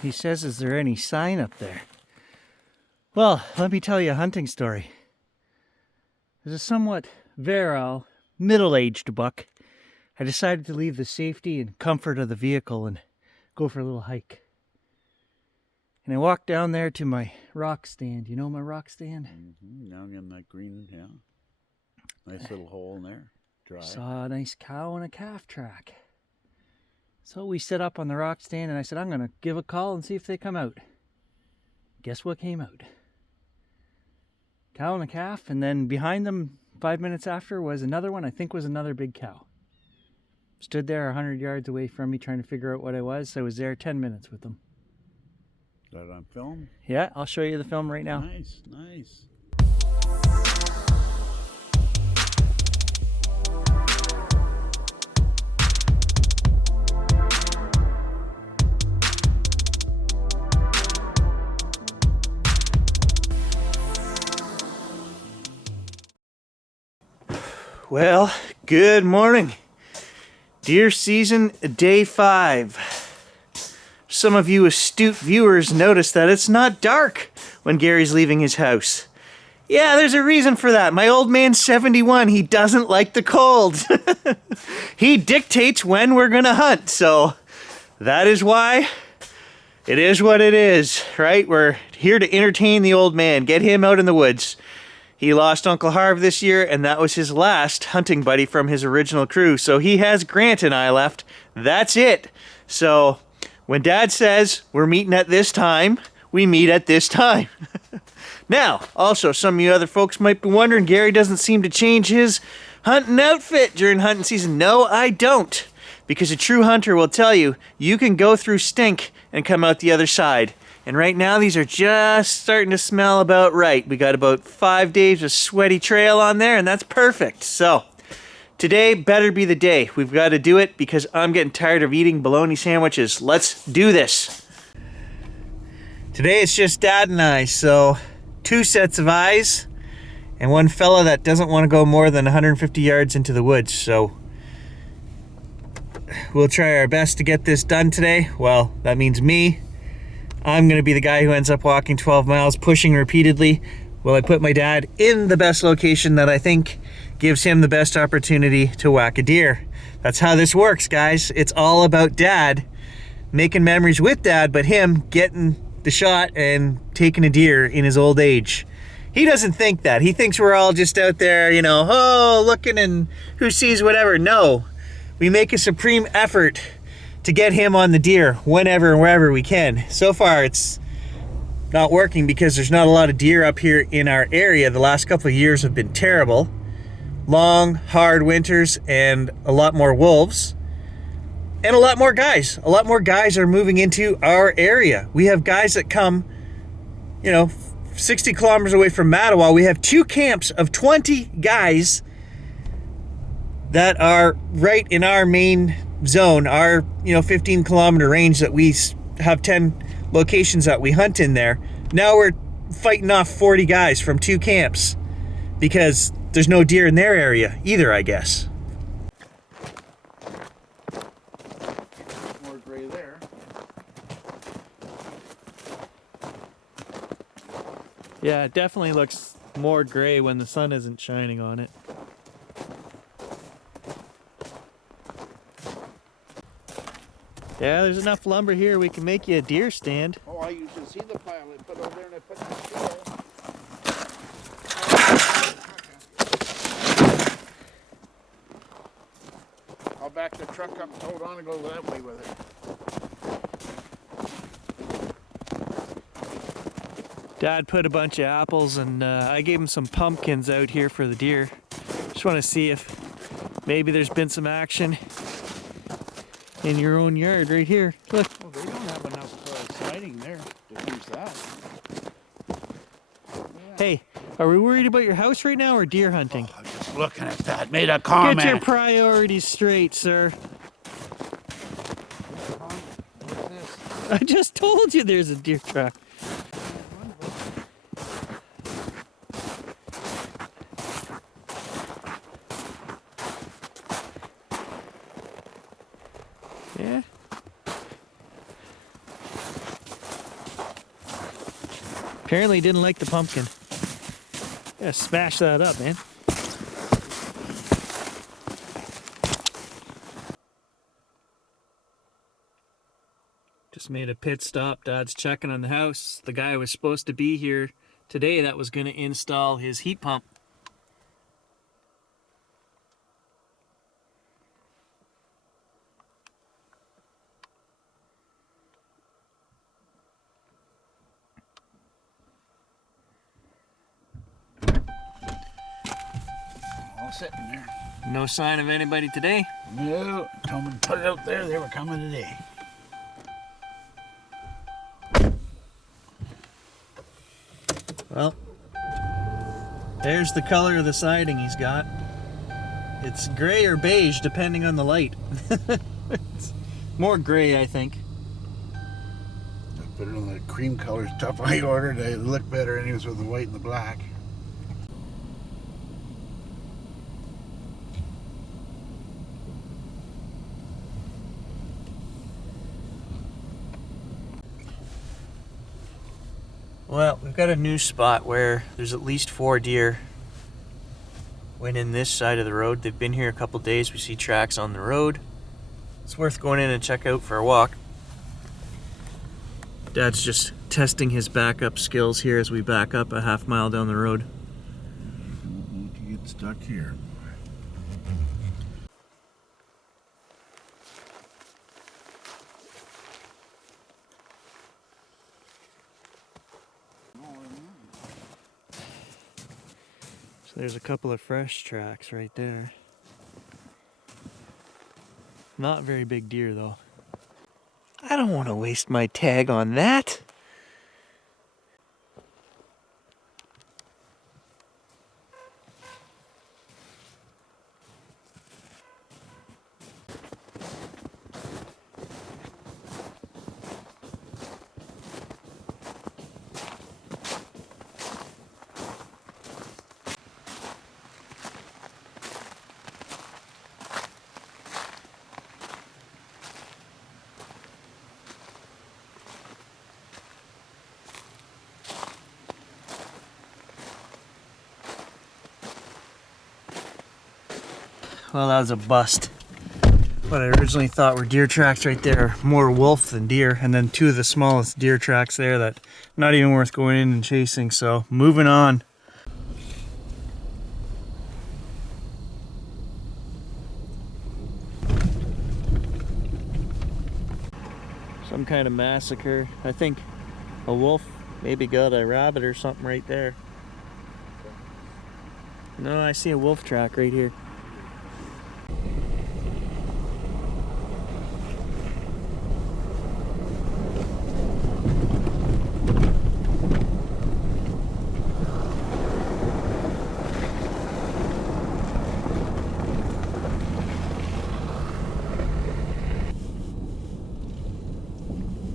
He says, is there any sign up there? Well, let me tell you a hunting story. As a somewhat virile, middle-aged buck, I decided to leave the safety and comfort of the vehicle and go for a little hike. And I walked down there to my rock stand. You know my rock stand? Mm-hmm. Down in that green, yeah. Nice little hole in there. Dry. Saw a nice cow and a calf track. So we set up on the rock stand and I said, I'm going to give a call and see if they come out. Guess what came out? Cow and a calf, and then behind them 5 minutes after was another one, I think was another big cow. Stood there 100 yards away from me trying to figure out what I was. I was there 10 minutes with them. Got it on film? Yeah, I'll show you the film right now. Nice, nice. Well, good morning. Deer season, day 5. Some of you astute viewers noticed that it's not dark when Gary's leaving his house. Yeah, there's a reason for that. My old man's 71. He doesn't like the cold. He dictates when we're gonna hunt, so that is why it is what it is, right? We're here to entertain the old man, get him out in the woods. He lost Uncle Harv this year, and that was his last hunting buddy from his original crew. So he has Grant and I left. That's it. So when Dad says we're meeting at this time, we meet at this time. Now, also, some of you other folks might be wondering, Gary doesn't seem to change his hunting outfit during hunting season. No, I don't. Because a true hunter will tell you, you can go through stink and come out the other side. And right now, these are just starting to smell about right. We got about 5 days of sweaty trail on there, and that's perfect. So, today better be the day. We've got to do it because I'm getting tired of eating bologna sandwiches. Let's do this. Today it's just Dad and I, so 2 sets of eyes and one fella that doesn't want to go more than 150 yards into the woods. So, we'll try our best to get this done today. Well, that means me. I'm going to be the guy who ends up walking 12 miles, pushing repeatedly, while I put my dad in the best location that I think gives him the best opportunity to whack a deer. That's how this works, guys. It's all about Dad making memories with Dad, but him getting the shot and taking a deer in his old age. He doesn't think that. He thinks we're all just out there, you know, oh, looking and who sees whatever. No, we make a supreme effort to get him on the deer whenever and wherever we can. So far, it's not working because there's not a lot of deer up here in our area. The last couple of years have been terrible. Long, hard winters and a lot more wolves. And a lot more guys. A lot more guys are moving into our area. We have guys that come, you know, 60 kilometers away from Mattawa. We have 2 camps of 20 guys that are right in our main zone, our 15-kilometer range that we have 10 locations that we hunt in there. Now we're fighting off 40 guys from 2 camps because there's no deer in their area either, I guess. More gray there. Yeah, it definitely looks more gray when the sun isn't shining on it. Yeah, there's enough lumber here we can make you a deer stand. Oh, I used to see the pile I put over there and I put the steel. I'll back the truck up, hold on and go that way with it. Dad put a bunch of apples and I gave him some pumpkins out here for the deer. Just want to see if maybe there's been some action in your own yard right here. Look. Well, they don't have enough siding there to use that. Yeah. Hey, are we worried about your house right now or deer hunting? Oh, I'm just looking at that. Made a comment. Get your priorities straight, sir. What's this? I just told you there's a deer track. Yeah. Apparently he didn't like the pumpkin. Yeah, smash that up, man. Just made a pit stop. Dad's checking on the house. The guy was supposed to be here today that was going to install his heat pump. All sitting there. No sign of anybody today. No, told them to put it out there. They were coming today. Well, there's the color of the siding he's got. It's gray or beige depending on the light. It's more gray, I think. I put it on the cream color stuff I ordered. It looked better anyways with the white and the black. Well, we've got a new spot where there's at least 4 deer went in this side of the road. They've been here a couple days. We see tracks on the road. It's worth going in and check out for a walk. Dad's just testing his backup skills here as we back up a half mile down the road. Don't need to get stuck here. So there's a couple of fresh tracks right there. Not very big deer though. I don't want to waste my tag on that. Well, that was a bust. What I originally thought were deer tracks right there, more wolf than deer, and then 2 of the smallest deer tracks there that not even worth going in and chasing, so moving on. Some kind of massacre. I think a wolf maybe got a rabbit or something right there. No, I see a wolf track right here.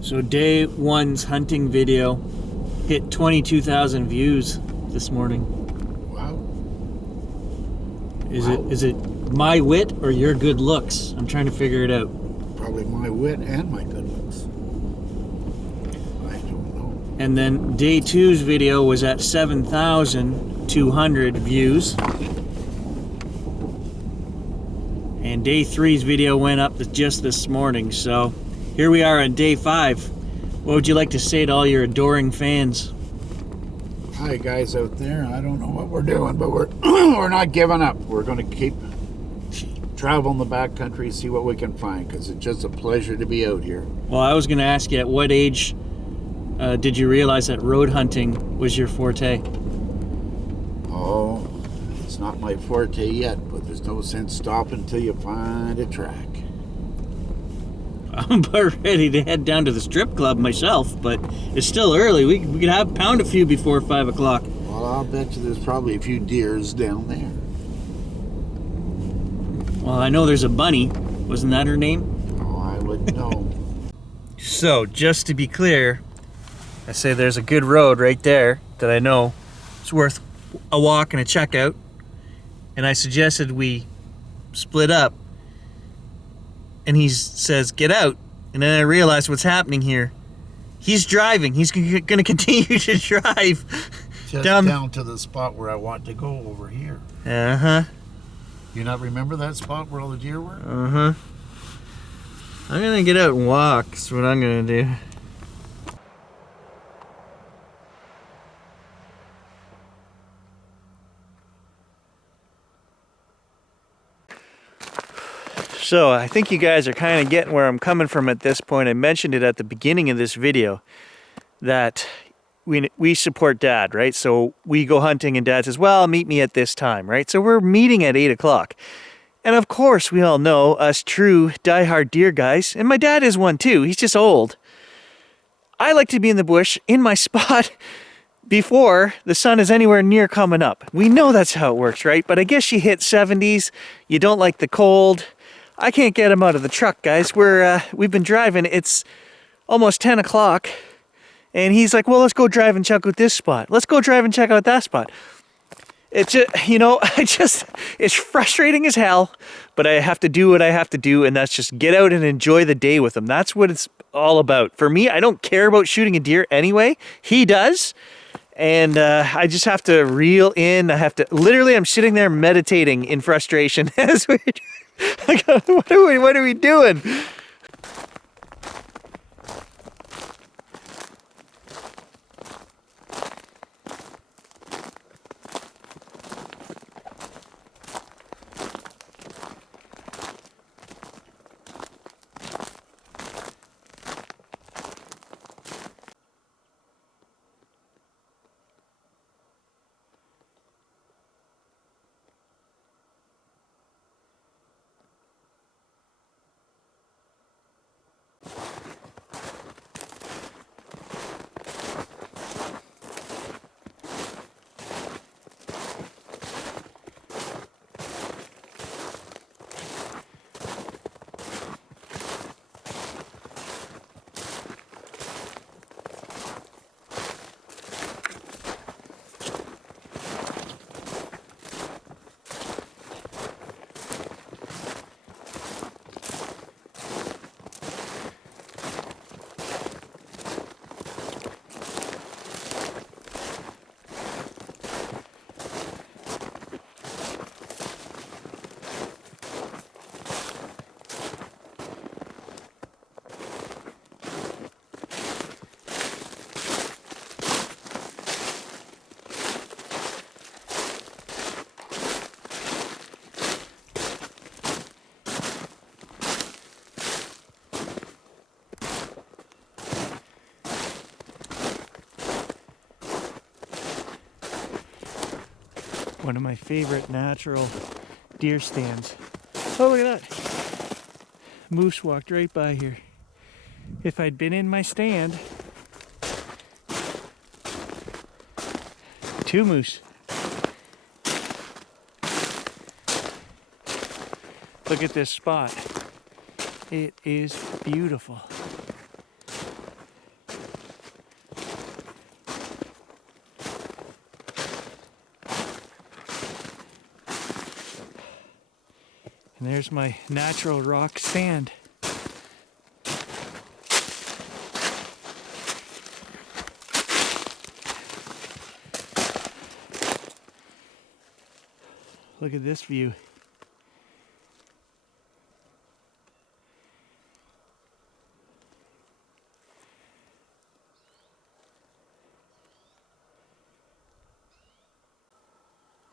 So day 1's hunting video hit 22,000 views this morning. Wow. Is it my wit or your good looks? I'm trying to figure it out. Probably my wit and my good looks. I don't know. And then day 2's video was at 7,200 views. And day 3's video went up just this morning. So here we are on day 5. What would you like to say to all your adoring fans? Hi guys out there. I don't know what we're doing, but we're we're not giving up. We're going to keep traveling the backcountry, see what we can find, because it's just a pleasure to be out here. Well, I was going to ask you, at what age did you realize that road hunting was your forte? Oh, it's not my forte yet, but there's no sense stopping until you find a track. I'm about ready to head down to the strip club myself, but it's still early. We could have pound a few before 5 o'clock. Well, I'll bet you there's probably a few deers down there. Well, I know there's a bunny. Wasn't that her name? Oh, I would know. So, just to be clear, I say there's a good road right there that I know is worth a walk and a check out. And I suggested we split up. And he says, get out. And then I realized what's happening here. He's driving. He's going to continue to drive. Just down to the spot where I want to go over here. Uh-huh. You not remember that spot where all the deer were? Uh-huh. I'm going to get out and walk. That's what I'm going to do. So I think you guys are kind of getting where I'm coming from at this point. I mentioned it at the beginning of this video that we support Dad, right? So we go hunting and Dad says, well, meet me at this time, right? So we're meeting at 8 o'clock. And of course, we all know us true diehard deer guys, and my dad is one too, he's just old. I like to be in the bush in my spot before the sun is anywhere near coming up. We know that's how it works, right? But I guess you hit 70s, you don't like the cold. I can't get him out of the truck, guys. We've been driving, it's almost 10 o'clock. And he's like, well, let's go drive and check out this spot. Let's go drive and check out that spot. It's just, you know, it's frustrating as hell, but I have to do what I have to do, and that's just get out and enjoy the day with him. That's what it's all about. For me, I don't care about shooting a deer anyway. He does. And I just have to reel in. Literally, I'm sitting there meditating in frustration as we, what are we doing? One of my favorite natural deer stands. Oh, look at that. Moose walked right by here. If I'd been in my stand, 2 moose. Look at this spot. It is beautiful. And there's my natural rock sand. Look at this view.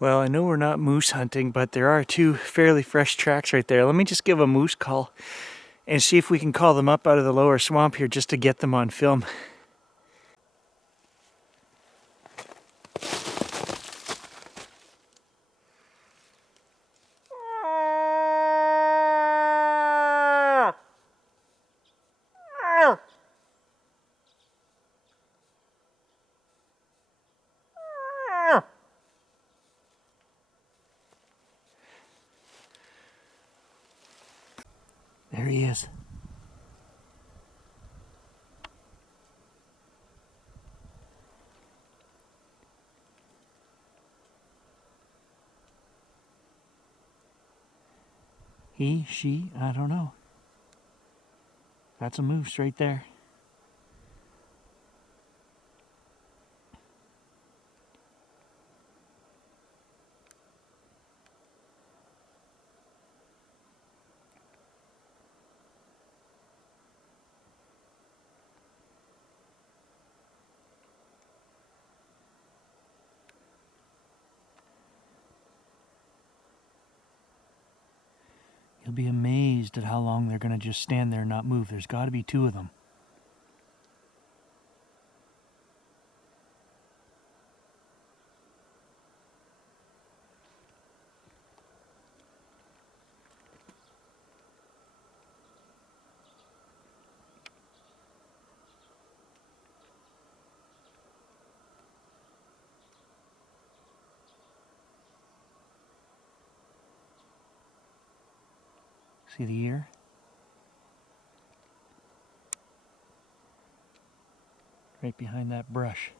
Well, I know we're not moose hunting, but there are 2 fairly fresh tracks right there. Let me just give a moose call and see if we can call them up out of the lower swamp here just to get them on film. There he is. He, she, I don't know. That's a moose right there. You'll be amazed at how long they're going to just stand there and not move. There's got to be 2 of them. See the ear? Right behind that brush.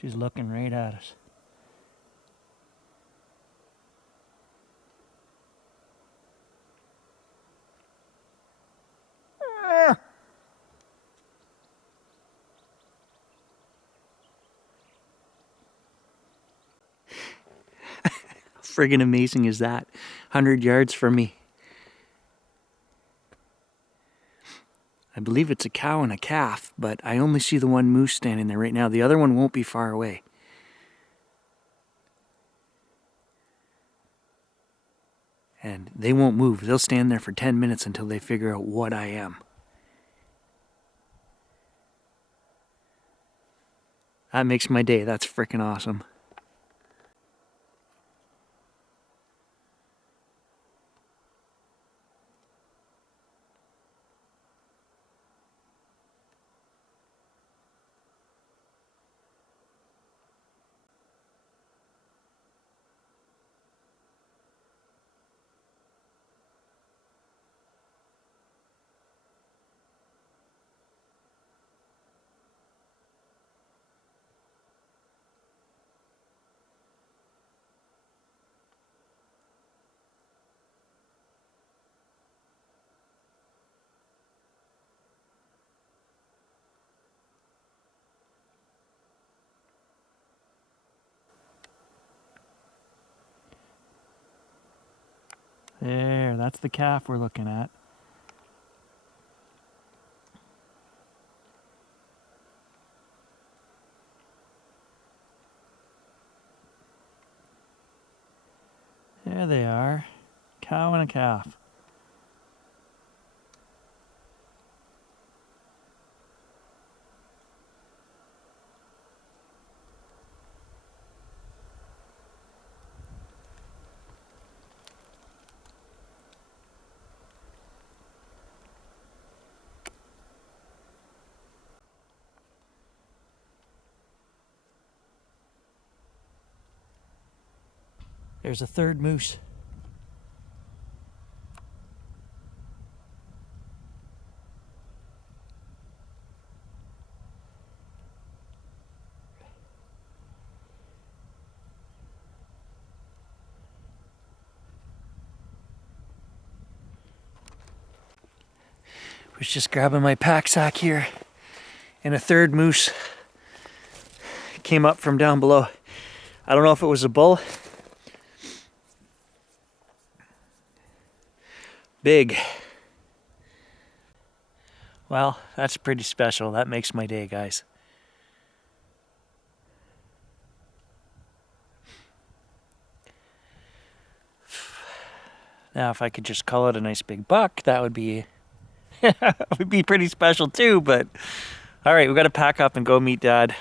She's looking right at us. Friggin' amazing is that? 100 yards from me. I believe it's a cow and a calf, but I only see the one moose standing there right now. The other one won't be far away. And they won't move. They'll stand there for 10 minutes until they figure out what I am. That makes my day. That's frickin' awesome. There, that's the calf we're looking at. There they are, cow and a calf. There's a third moose. Was just grabbing my pack sack here, and a third moose came up from down below. I don't know if it was a bull. Big. Well, that's pretty special. That makes my day, guys. Now, if I could just call it a nice big buck, that would be would be pretty special too, but all right, we got to pack up and go meet Dad.